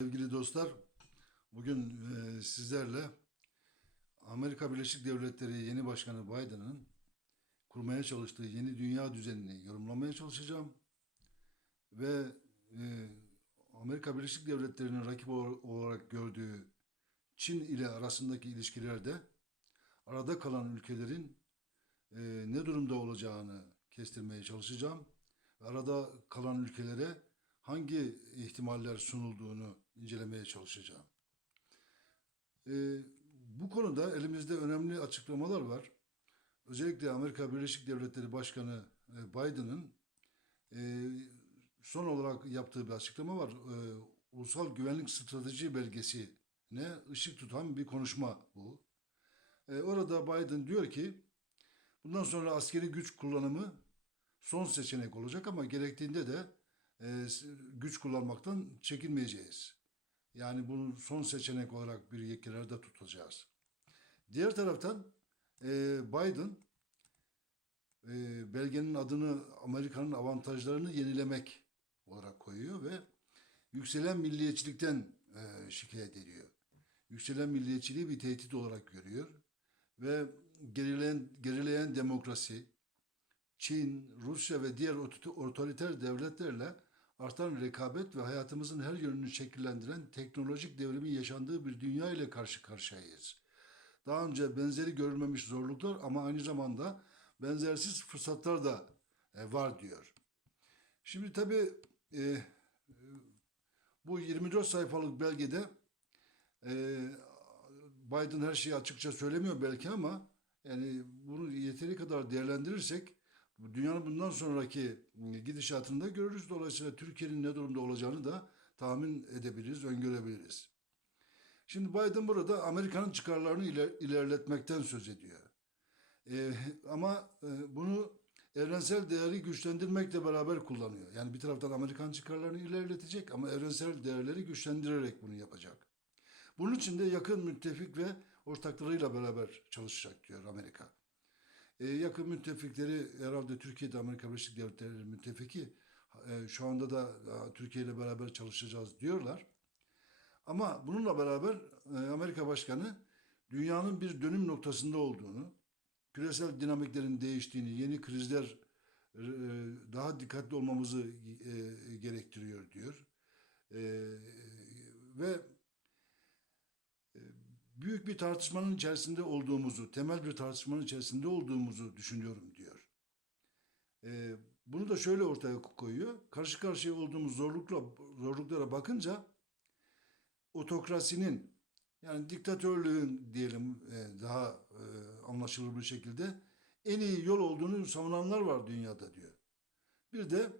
Sevgili dostlar, bugün e, sizlerle Amerika Birleşik Devletleri yeni başkanı Biden'ın kurmaya çalıştığı yeni dünya düzenini yorumlamaya çalışacağım. Ve e, Amerika Birleşik Devletleri'nin rakip ol- olarak gördüğü Çin ile arasındaki ilişkilerde arada kalan ülkelerin e, ne durumda olacağını kestirmeye çalışacağım. Arada kalan ülkelere hangi ihtimaller sunulduğunu incelemeye çalışacağım. Ee, bu konuda elimizde önemli açıklamalar var. Özellikle Amerika Birleşik Devletleri Başkanı e, Biden'ın e, son olarak yaptığı bir açıklama var. E, Ulusal Güvenlik Strateji belgesine ışık tutan bir konuşma bu. E, orada Biden diyor ki bundan sonra askeri güç kullanımı son seçenek olacak ama gerektiğinde de e, güç kullanmaktan çekinmeyeceğiz. Yani bunu son seçenek olarak bir kenarda tutacağız. Diğer taraftan e, Biden e, belgenin adını Amerika'nın avantajlarını yenilemek olarak koyuyor ve yükselen milliyetçilikten e, şikayet ediyor. Yükselen milliyetçiliği bir tehdit olarak görüyor ve gerileyen, gerileyen demokrasi, Çin, Rusya ve diğer otorite- otoriter devletlerle artan rekabet ve hayatımızın her yönünü şekillendiren teknolojik devrimin yaşandığı bir dünya ile karşı karşıyayız. Daha önce benzeri görülmemiş zorluklar ama aynı zamanda benzersiz fırsatlar da e, var diyor. Şimdi tabii e, bu 24 sayfalık belgede e, Biden her şeyi açıkça söylemiyor belki ama yani bunu yeteri kadar değerlendirirsek dünyanın bundan sonraki gidişatını da görürüz. Dolayısıyla Türkiye'nin ne durumda olacağını da tahmin edebiliriz, öngörebiliriz. Şimdi Biden burada Amerika'nın çıkarlarını iler- ilerletmekten söz ediyor. Ee, ama e, bunu evrensel değeri güçlendirmekle beraber kullanıyor. Yani bir taraftan Amerikan çıkarlarını ilerletecek ama evrensel değerleri güçlendirerek bunu yapacak. Bunun için de yakın müttefik ve ortaklarıyla beraber çalışacak diyor Amerika. Ee, yakın müttefikleri herhalde Türkiye'de Amerika Birleşik Devletleri müttefiki. Ee, şu anda da e, Türkiye ile beraber çalışacağız diyorlar. Ama bununla beraber e, Amerika Başkanı dünyanın bir dönüm noktasında olduğunu, küresel dinamiklerin değiştiğini, yeni krizler e, daha dikkatli olmamızı e, gerektiriyor diyor. E, ve büyük bir tartışmanın içerisinde olduğumuzu, temel bir tartışmanın içerisinde olduğumuzu düşünüyorum diyor. Ee, bunu da şöyle ortaya koyuyor. Karşı karşıya olduğumuz zorlukla, zorluklara bakınca otokrasinin yani diktatörlüğün diyelim e, daha e, anlaşılır bir şekilde en iyi yol olduğunu savunanlar var dünyada diyor. Bir de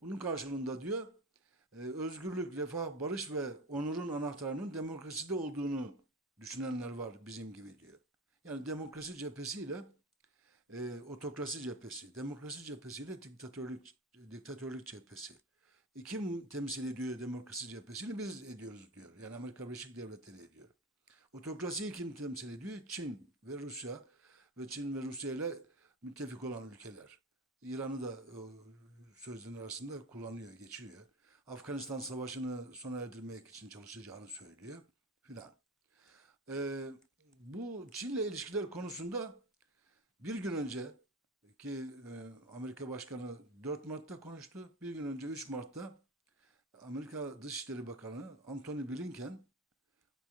bunun karşılığında diyor e, özgürlük, refah, barış ve onurun anahtarının demokraside olduğunu düşünenler var bizim gibi diyor. Yani demokrasi cephesiyle e, otokrasi cephesi, demokrasi cephesiyle diktatörlük diktatörlük cephesi. E, kim temsil ediyor demokrasi cephesini biz ediyoruz diyor. Yani Amerika Birleşik Devletleri ediyor. Otokrasiyi kim temsil ediyor? Çin ve Rusya ve Çin ve Rusya ile müttefik olan ülkeler. İran'ı da o sözlerin arasında kullanıyor, geçiyor. Afganistan Savaşı'nı sona erdirmek için çalışacağını söylüyor filan. Ee, bu Çin'le ilişkiler konusunda bir gün önce ki e, Amerika Başkanı 4 Mart'ta konuştu. Bir gün önce 3 Mart'ta Amerika Dışişleri Bakanı Antony Blinken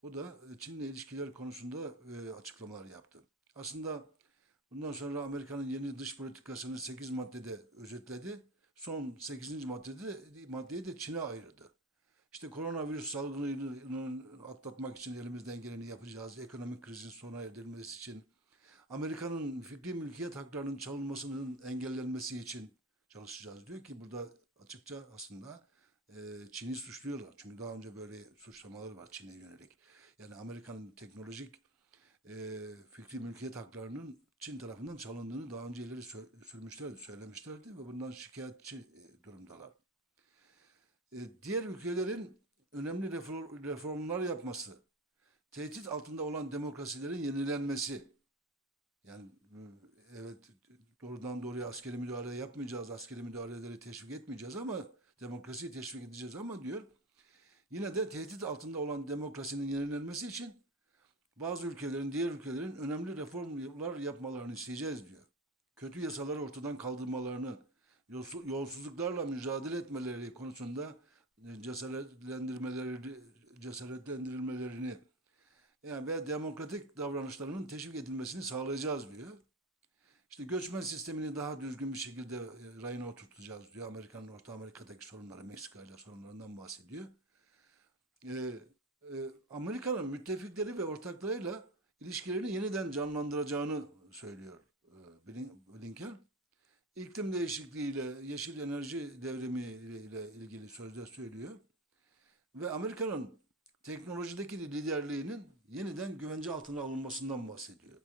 o da Çin'le ilişkiler konusunda e, açıklamalar yaptı. Aslında bundan sonra Amerika'nın yeni dış politikasını 8 maddede özetledi. Son 8. maddede maddeyi de Çin'e ayırdı. İşte koronavirüs salgınını atlatmak için elimizden geleni yapacağız. Ekonomik krizin sona erdirilmesi için, Amerika'nın fikri mülkiyet haklarının çalınmasının engellenmesi için çalışacağız diyor ki burada açıkça aslında e, Çin'i suçluyorlar. Çünkü daha önce böyle suçlamaları var Çin'e yönelik. Yani Amerika'nın teknolojik e, fikri mülkiyet haklarının Çin tarafından çalındığını daha önce ileri sürmüşlerdi, söylemişlerdi ve bundan şikayetçi e, durumdalar. E, diğer ülkelerin önemli refor- reformlar yapması, tehdit altında olan demokrasilerin yenilenmesi, yani e, evet doğrudan doğruya askeri müdahale yapmayacağız, askeri müdahaleleri teşvik etmeyeceğiz ama demokrasiyi teşvik edeceğiz ama diyor Yine de tehdit altında olan demokrasinin yenilenmesi için bazı ülkelerin, diğer ülkelerin önemli reformlar yapmalarını isteyeceğiz diyor. Kötü yasaları ortadan kaldırmalarını, yolsuzluklarla mücadele etmeleri konusunda e, cesaretlendirmeleri, cesaretlendirilmelerini yani ve demokratik davranışlarının teşvik edilmesini sağlayacağız diyor. İşte göçmen sistemini daha düzgün bir şekilde e, rayına oturtacağız diyor. Amerika'nın Orta Amerika'daki sorunları, Meksika ile sorunlarından bahsediyor. Ee, e, Amerika'nın müttefikleri ve ortaklarıyla ilişkilerini yeniden canlandıracağını söylüyor e, Blin- Blinken. İklim değişikliğiyle, yeşil enerji devrimi ile ilgili sözler söylüyor. Ve Amerika'nın teknolojideki liderliğinin yeniden güvence altına alınmasından bahsediyor.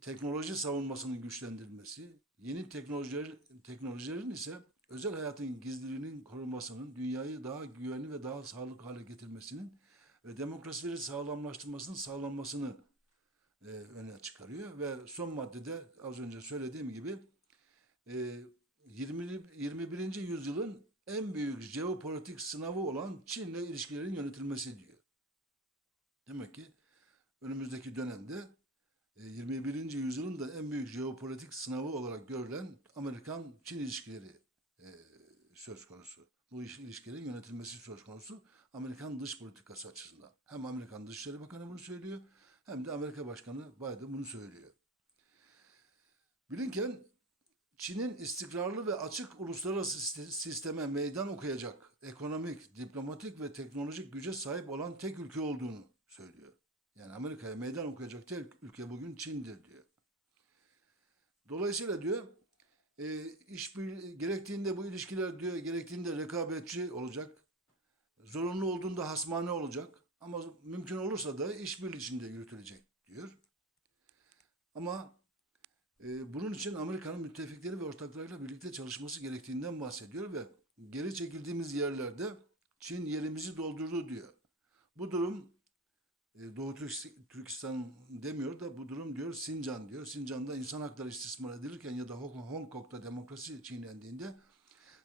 Teknoloji savunmasının güçlendirilmesi, yeni teknolojiler, teknolojilerin ise özel hayatın gizliliğinin korunmasının, dünyayı daha güvenli ve daha sağlıklı hale getirmesinin ve demokrasileri sağlamlaştırmasının sağlanmasını e, öne çıkarıyor. Ve son maddede az önce söylediğim gibi e, 20, 21. yüzyılın en büyük jeopolitik sınavı olan Çin'le ilişkilerin yönetilmesi diyor. Demek ki önümüzdeki dönemde e, 21. yüzyılın da en büyük jeopolitik sınavı olarak görülen Amerikan-Çin ilişkileri e, söz konusu. Bu iş, ilişkilerin yönetilmesi söz konusu Amerikan dış politikası açısından. Hem Amerikan Dışişleri Bakanı bunu söylüyor hem de Amerika Başkanı Biden bunu söylüyor. Blinken Çin'in istikrarlı ve açık uluslararası siste- sisteme meydan okuyacak ekonomik, diplomatik ve teknolojik güce sahip olan tek ülke olduğunu söylüyor. Yani Amerika'ya meydan okuyacak tek ülke bugün Çin'dir diyor. Dolayısıyla diyor e, iş gerektiğinde bu ilişkiler diyor gerektiğinde rekabetçi olacak. Zorunlu olduğunda hasmane olacak. Ama mümkün olursa da işbirliği içinde yürütülecek diyor. Ama e, bunun için Amerika'nın müttefikleri ve ortaklarıyla birlikte çalışması gerektiğinden bahsediyor ve geri çekildiğimiz yerlerde Çin yerimizi doldurdu diyor. Bu durum e, Doğu Türk- Türkistan demiyor da bu durum diyor Sincan diyor. Sincan'da insan hakları istismar edilirken ya da Hong Kong'da demokrasi çiğnendiğinde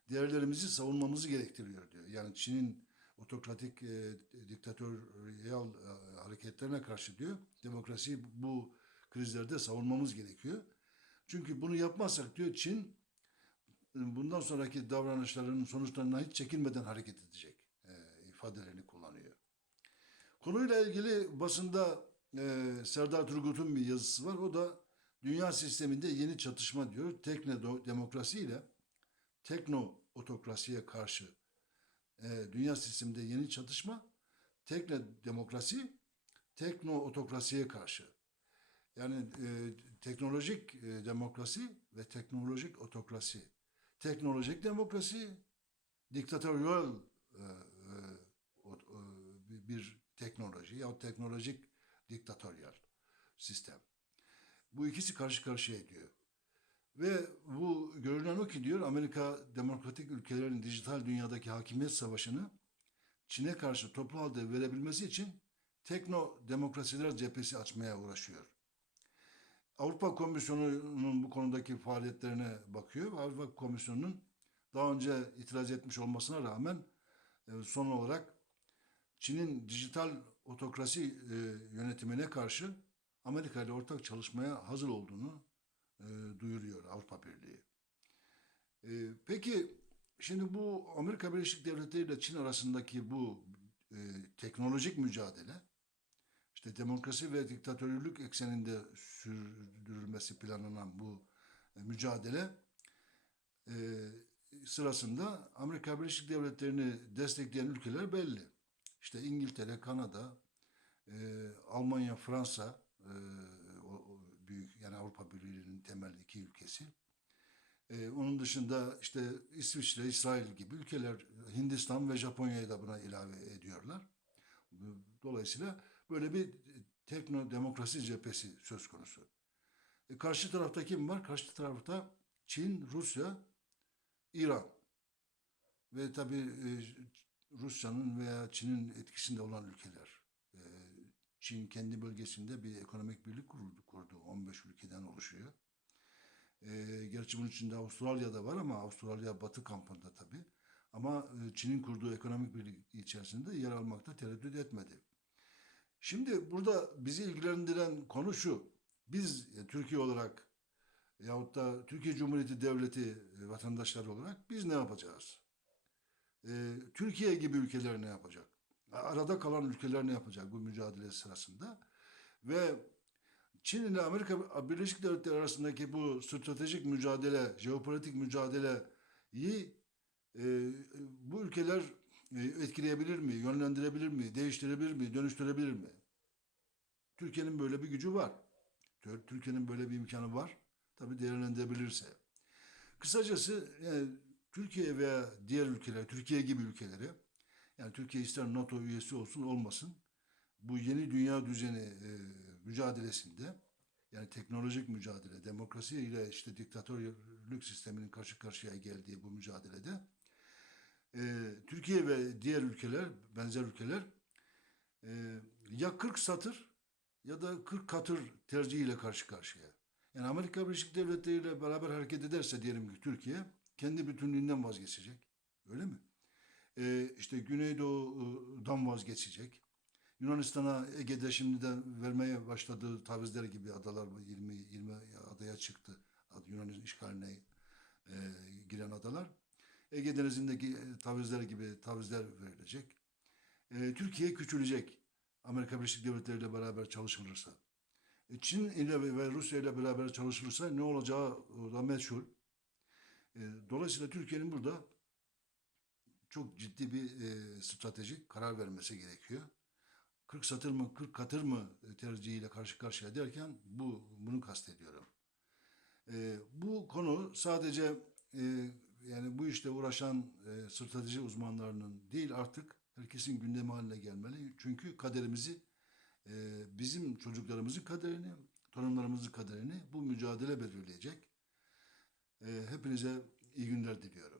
değerlerimizi savunmamızı gerektiriyor diyor. Yani Çin'in otokratik e, diktatöryal e, hareketlerine karşı diyor demokrasiyi bu krizlerde savunmamız gerekiyor. Çünkü bunu yapmazsak diyor Çin e, bundan sonraki davranışlarının sonuçlarına hiç çekinmeden hareket edecek e, ifadelerini kullanıyor. Konuyla ilgili basında e, Serdar Turgut'un bir yazısı var. O da dünya sisteminde yeni çatışma diyor. Tekno demokrasi ile tekno otokrasiye karşı e, dünya sisteminde yeni çatışma tekno demokrasi tekno otokrasiye karşı. Yani e, teknolojik e, demokrasi ve teknolojik otokrasi. Teknolojik demokrasi diktatöryal e, e, e, bir- teknoloji ya teknolojik diktatöryal sistem. Bu ikisi karşı karşıya diyor. Ve bu görünen o ki diyor Amerika demokratik ülkelerin dijital dünyadaki hakimiyet savaşını Çin'e karşı toplu halde verebilmesi için tekno demokrasiler cephesi açmaya uğraşıyor. Avrupa Komisyonu'nun bu konudaki faaliyetlerine bakıyor. Avrupa Komisyonu'nun daha önce itiraz etmiş olmasına rağmen e, son olarak Çin'in dijital otokrasi e, yönetimine karşı Amerika ile ortak çalışmaya hazır olduğunu e, duyuruyor Avrupa Birliği. E, peki şimdi bu Amerika Birleşik Devletleri ile Çin arasındaki bu e, teknolojik mücadele işte demokrasi ve diktatörlük ekseninde sürdürülmesi planlanan bu e, mücadele e, sırasında Amerika Birleşik Devletleri'ni destekleyen ülkeler belli. İşte İngiltere, Kanada, e, Almanya, Fransa, e, yani Avrupa Birliği'nin temel iki ülkesi. E, onun dışında işte İsviçre, İsrail gibi ülkeler, Hindistan ve Japonya'yı da buna ilave ediyorlar. Dolayısıyla böyle bir tekno demokrasi cephesi söz konusu. E, karşı tarafta kim var? Karşı tarafta Çin, Rusya, İran. Ve tabii e, Rusya'nın veya Çin'in etkisinde olan ülkeler. Çin kendi bölgesinde bir ekonomik birlik kurdu, kurdu. 15 ülkeden oluşuyor. E, gerçi bunun içinde Avustralya da var ama Avustralya batı kampında tabii. Ama e, Çin'in kurduğu ekonomik birlik içerisinde yer almakta tereddüt etmedi. Şimdi burada bizi ilgilendiren konu şu. Biz e, Türkiye olarak yahut da Türkiye Cumhuriyeti Devleti e, vatandaşları olarak biz ne yapacağız? E, Türkiye gibi ülkeler ne yapacak? Arada kalan ülkeler ne yapacak bu mücadele sırasında? Ve Çin ile Amerika Birleşik Devletleri arasındaki bu stratejik mücadele, jeopolitik mücadeleyi e, bu ülkeler e, etkileyebilir mi, yönlendirebilir mi, değiştirebilir mi, dönüştürebilir mi? Türkiye'nin böyle bir gücü var. Tür- Türkiye'nin böyle bir imkanı var. Tabii değerlendirebilirse. Kısacası yani Türkiye veya diğer ülkeler, Türkiye gibi ülkeleri, yani Türkiye ister NATO üyesi olsun olmasın, bu yeni dünya düzeni e, mücadelesinde, yani teknolojik mücadele, demokrasi ile işte diktatörlük sisteminin karşı karşıya geldiği bu mücadelede, e, Türkiye ve diğer ülkeler, benzer ülkeler, e, ya 40 satır ya da 40 katır tercihiyle karşı karşıya. Yani Amerika Birleşik Devletleri ile beraber hareket ederse diyelim ki Türkiye kendi bütünlüğünden vazgeçecek. Öyle mi? Ee, işte Güneydoğu'dan vazgeçecek. Yunanistan'a Ege'de şimdiden vermeye başladığı tavizler gibi adalar 20 20 adaya çıktı. Yunan işgaline e, giren adalar. Ege Denizi'ndeki e, tavizler gibi tavizler verilecek. E, Türkiye küçülecek. Amerika Birleşik Devletleri ile beraber çalışılırsa. E, Çin ile ve Rusya ile beraber çalışılırsa ne olacağı da meçhul. E, Dolayısıyla Türkiye'nin burada çok ciddi bir e, stratejik karar vermesi gerekiyor. 40 satır mı 40 katır mı tercihiyle karşı karşıya derken bu bunu kastediyorum. E, bu konu sadece e, yani bu işte uğraşan e, strateji uzmanlarının değil artık herkesin gündemi haline gelmeli. Çünkü kaderimizi e, bizim çocuklarımızın kaderini, torunlarımızın kaderini bu mücadele belirleyecek. E, hepinize iyi günler diliyorum.